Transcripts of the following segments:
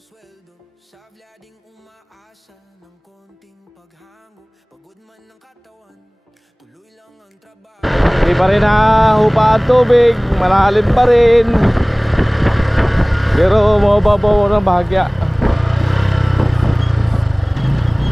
sweldo, sabla ding umaasa ng konting paghango. Pagod man ng katawan, tuloy lang ang trabaho. Hindi pa rin nahupa ang tubig, malalim pa rin. Pero mababaw ng bahagya.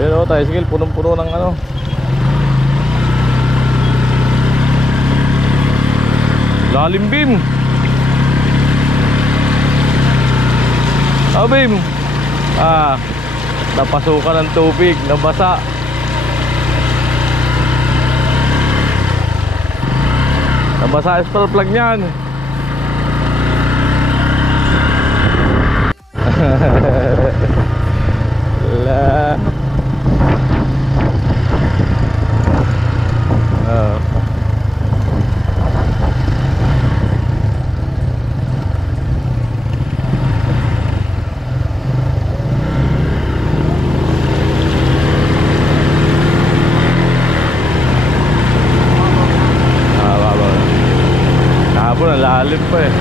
Pero tricycle punong-puno ng ano. Lalim, Bim. Oh, Bim. Napasukan ng tubig, nabasa. Nabasa ang spark plug niyan. La. Ang lalim pa eh.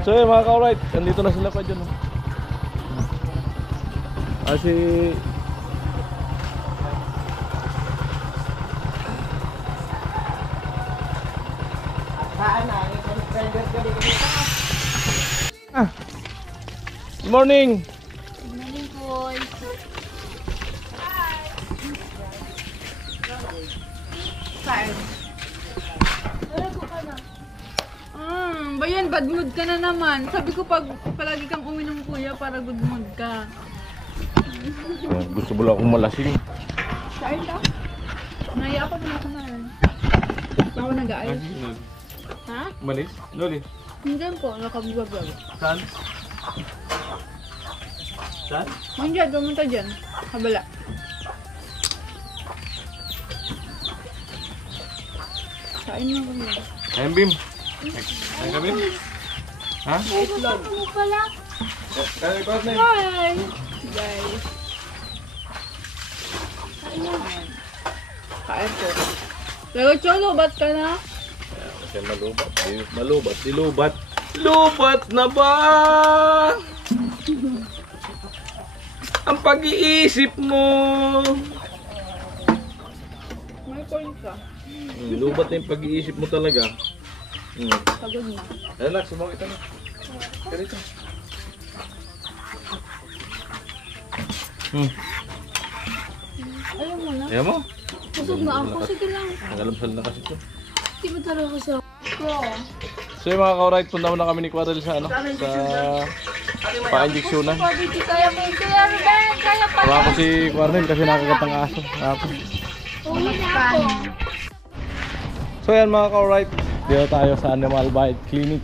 So yun mga ka-alright, nandito na sila pa dyan. Si good morning. Good morning, boys. Hi. Bayan, bad mood ka na naman. Sabi ko pag palagi kang uminom kuya para good mood ka. Gusto mo lang akong malasing. Kain ka? Naya ako na kumain. Ako nag-aayos. Ha? Malis? Loli? Hindi po, nakablog-vlog. Saan? Saan? Mandiyan, pumunta dyan. Kabala. Kain na kami. Ayun, Bim. Ayun ka, Bim? Ha? Itlog. Ano pala? Kaya ikot na yun. Hi! Guys. Kain na. Kain po. Pero Cholo, ba't ka na? Kasi malubat. Malubat. Dilubat. Lubat na ba? Ang pag-iisip mo. May point ka. Lubat na yung pag-iisip mo talaga. Pagod na. Anak, sumakit na. Ganito. Ayaw mo na. Ayaw mo? Busog na ako. Sige lang. Nagalamsal na kasi ito. Di ba talaga sa ko? So yung mga ka-alright, punta muna kami ni Quarel sa ano? Sa pa-injeksyonan. Kaya mo yung Kuya Ruben. Kaya pa. Tawa ko si Quarel kasi nakagat ang aso. Uwi na ako. So yan mga ka-alright, dito tayo sa Animal Bite Clinic.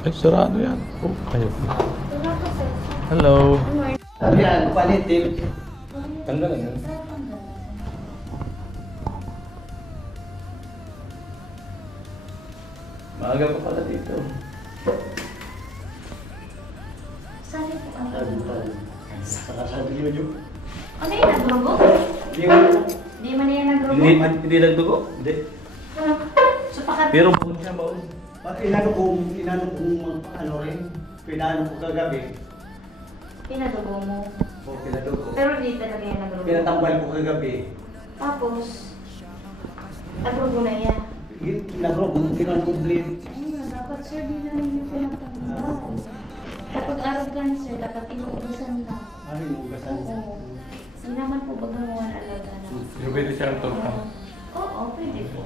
Ay, sarado yan. Oh, ayun. Hello. Yan, palitin. Tanggal yan. Maaga pa pala dito. Sali po ang Sabi niyo yun. ano yun, nagdugo? Di man yan nagdugo? Hindi nagdugo? Hindi. So, pakat... Pero baon siya, baon. Inano kong ano rin, pinano ko kagabi. Pinadugo mo. O pinadugo. Pero di talaga yan nagdugo. Pinatambal ko kagabi. Tapos, nagdugo na yan. Nagrog, pinag-complete. Ayun, dapat sir, di na rin yung pinatambal. Kapag araw cancer, dapat inuubusan na. Ano yung ugasan? Oo. Hindi naman po bagamuan alaga na. Yung pwede siya ang tulpa. Oo, pwede po.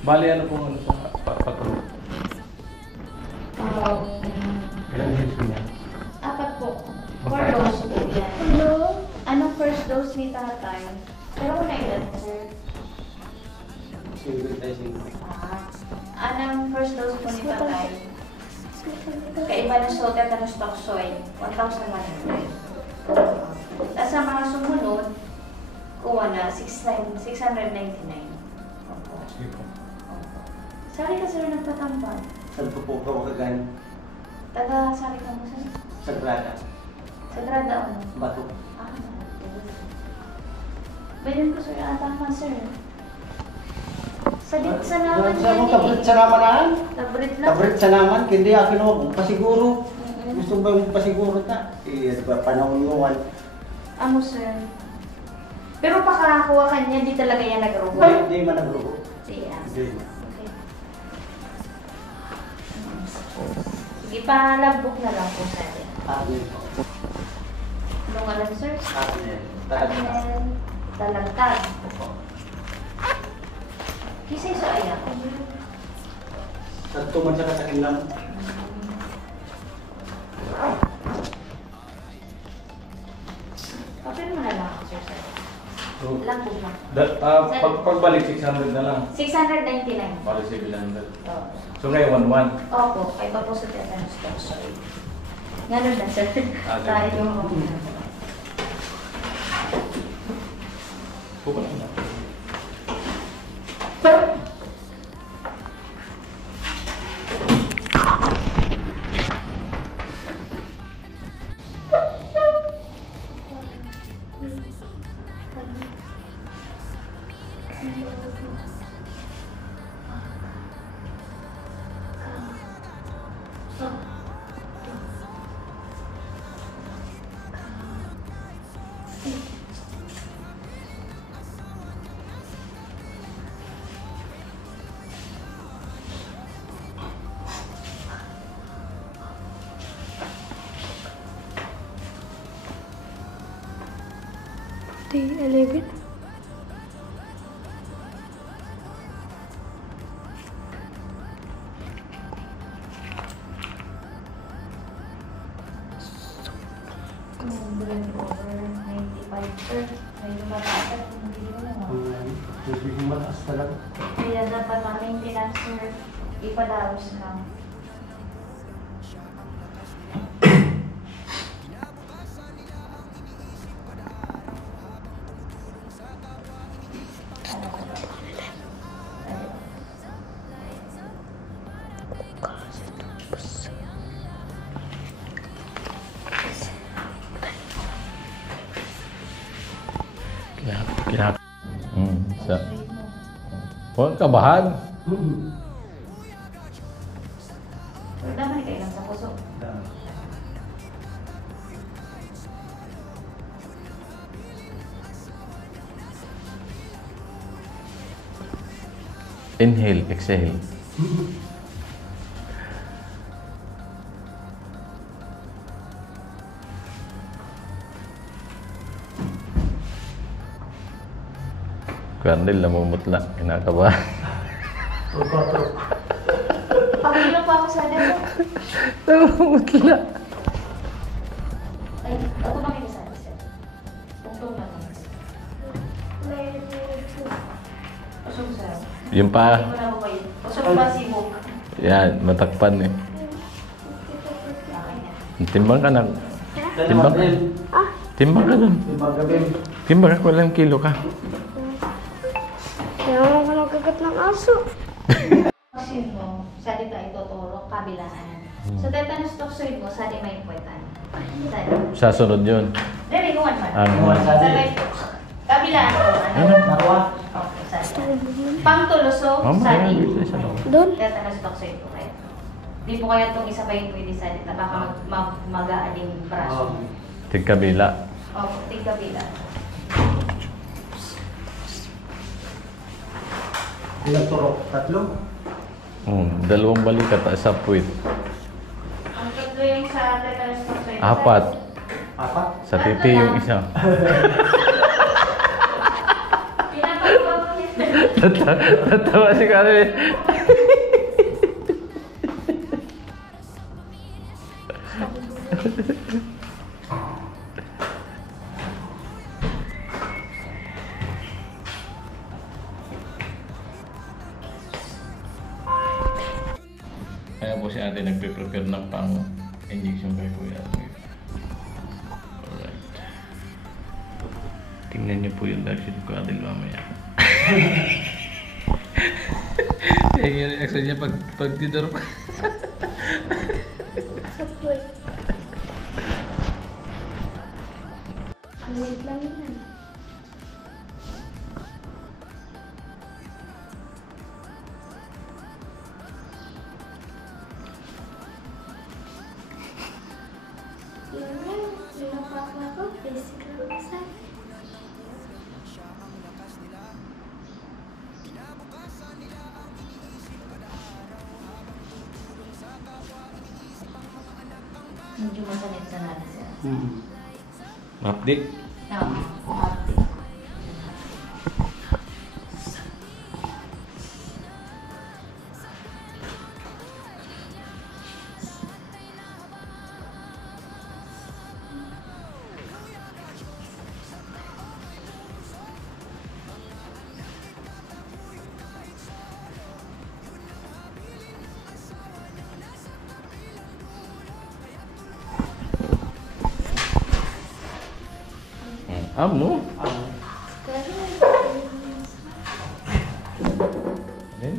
Bali, ano pong ano sa patulog? Ilang days ko niya? 4 po. 4 dose po yan. Hello? Anong first dose ni tatay? Pero kung nailan, sir? Single tayo single. Anong first dose po ni tatay? Kaiba ng so tetanus toxoid, 1,100. Tapos sa mga sumunod, kuha na 699. Opo. Sari ka sir nagtatambal. Saan po po kawagagan? Sari ka mo sir? Sagrada. Sagrada ano? Bato. Ah, Bayan ko sir atama sir. Sa naman Sa mo tablet sa naman na? Tablet lang. Tablet sa naman, hindi ako no, pasiguro. Gusto ba yung pasiguro ta? Panahon mo. Amo sir. Pero pakakuha ka niya, di talaga yan nagrugo. Hindi man nagrugo. Siya. Hindi. Okay. Sige, pa-logbook na lang po sa atin. Amin po. Anong alam sir? Amin. Amen. Talagtag. Kisay sa ayak. Nagtuman sa kasakin lang. Papel mo na lang ako sir. Logbook lang. Pagbalik 600 na lang. 699. Bali 700. Oo. So ngayon 1-1. Opo, ay pa po sa tetanus toxoid. Ganun na sir. Tayo yung Pupunta na. Day 11. Brain over 95 sir. May lumataas hindi mo naman. Hindi ko mataas talaga. Kaya dapat ang maintenance sir, ipadaos lang. Kinap. Huwag kabahan. Pero daman kayo lang sa puso. Inhale, exhale. Kandil, namumutla. Kinakabahan. Pagkilo pa ako sa dito. Namumutla. Ay, ako ba kayo sa dito? Tungtong na naman. Usog sir. Yung pa. Hindi mo na ba yun? Usog ba si Book? Yan, matakpan eh. Okay na. Timbang ka na. Timbang ka. Timbang ka dun. Timbang ka, walang kilo ka. Kaya mo ko nagkagat ng aso. Toxin mo, sali tayo ituturo, kabilaan. Sa tetanus toxoid mo, sali may puwetan. Sali. Sa sunod yun. Dali, kuwan man. Ano? Sali. Kabilaan ko. Ano? Narwa. Okay, sali. Pangtuloso, Mama, sali. yan. Isa lang. Doon. Tetanus toxoid po kayo. Di po kaya itong isa pa yung pwede sali. Baka mag-aaling braso. Tigkabila. Opo, tigkabila. Ilang turok? Tatlo? Dalawang balikat at sa puwit. Ang tatlo yung sa tetanus toxoid. Apat. Apat? Sa titi yung isa. Pinapagawa ko yun. Tatawa si Karen. si ate nagpe-prepare ng pang-injection kay Kuya. Alright. Tingnan niyo po yung reaction ko Adel mamaya. Yung reaction niya pag tidor pa. Sapoy. Wait lang yan. Yun yan. Sinapak na ko. Physical massage. Medyo masanit sa nana siya. Update. No, happy. Amo? Ayan.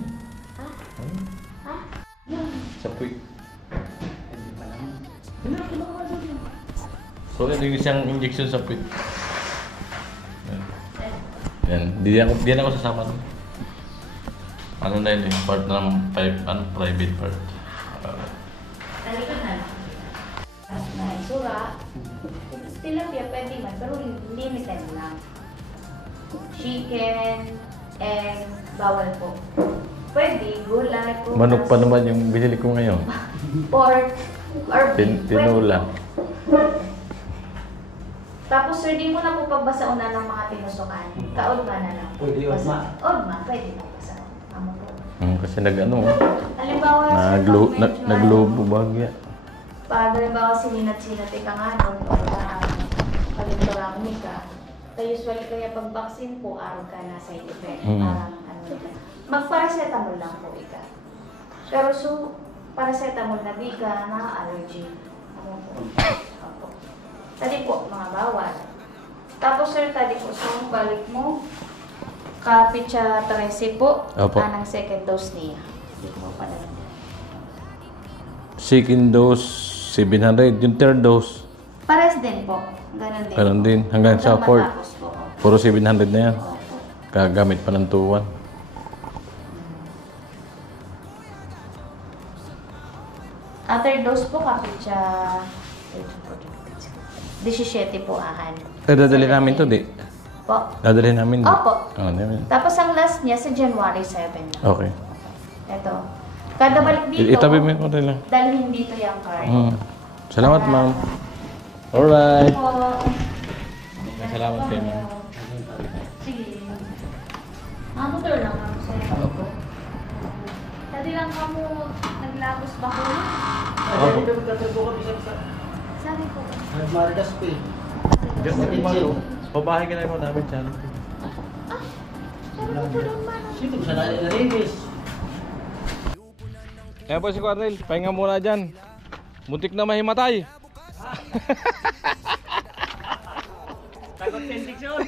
Sapoy. So, ito yung isang injection sa puwit. Yan. Di ako sasama doon. Ano na yun eh, part ng private part. Talika na. As na isura. Tilapia pwede man, pero limited lang. Chicken, egg, bawal po. Pwede, gulay, prutas, Manok pa naman yung binili ko ngayon. pork, or beef. Tinula. Tapos sir, di mo na po pagbasa una ng mga tinusukan. Kaudma na lang. Pwede udma. Udma, pwede pagbasa. Amo po. Kasi nag-ano, Halimbawa, sir, pag medyo naglobo bagya. pag halimbawa sininat-sinat ka nga nun, o kalimbawa ka, usually kaya pag vaccine po, araw ka na side effect. Parang ano na. Mag-paracetamol lang po ika. Pero so, paracetamol na biga, na allergy. Ano po? Opo. Tadi po, mga bawal. Tapos sir, tadi po, so balik mo, kapitsa 13 po, Opo. anang second dose niya. Hindi mo pa nalang. Second dose, 700. Yung third dose, Pares din po. Ganon din. ganun din. Hanggang sa fourth. matapos po. Puro 700 na yan. Opo. Gagamit pa ng 2-1. Third dose po, kapitsa 17 po ahan. Dadalhin namin to, di? Po. Dadalhin namin, di? Opo. Di ba? Tapos ang last niya sa January 7 na. Okay. Ito. Kada balik dito, Itabi mo yung konti lang. dalhin dito yung card. Salamat, ma'am. Alright. Po. Salamat kayo, ma'am. Sige. Motor lang ako sa'yo. Opo. Dati lang kamo naglapos ba ko? Ay, dito magkatulog ko bisa sa Sabi ko. Maridas pa eh. Babahay ka na mo namin dyan. Pero tulong man. Sino sa narinis? Kaya po si Quarnel, pahinga muna dyan. Muntik na mahimatay. Takot 10 yun.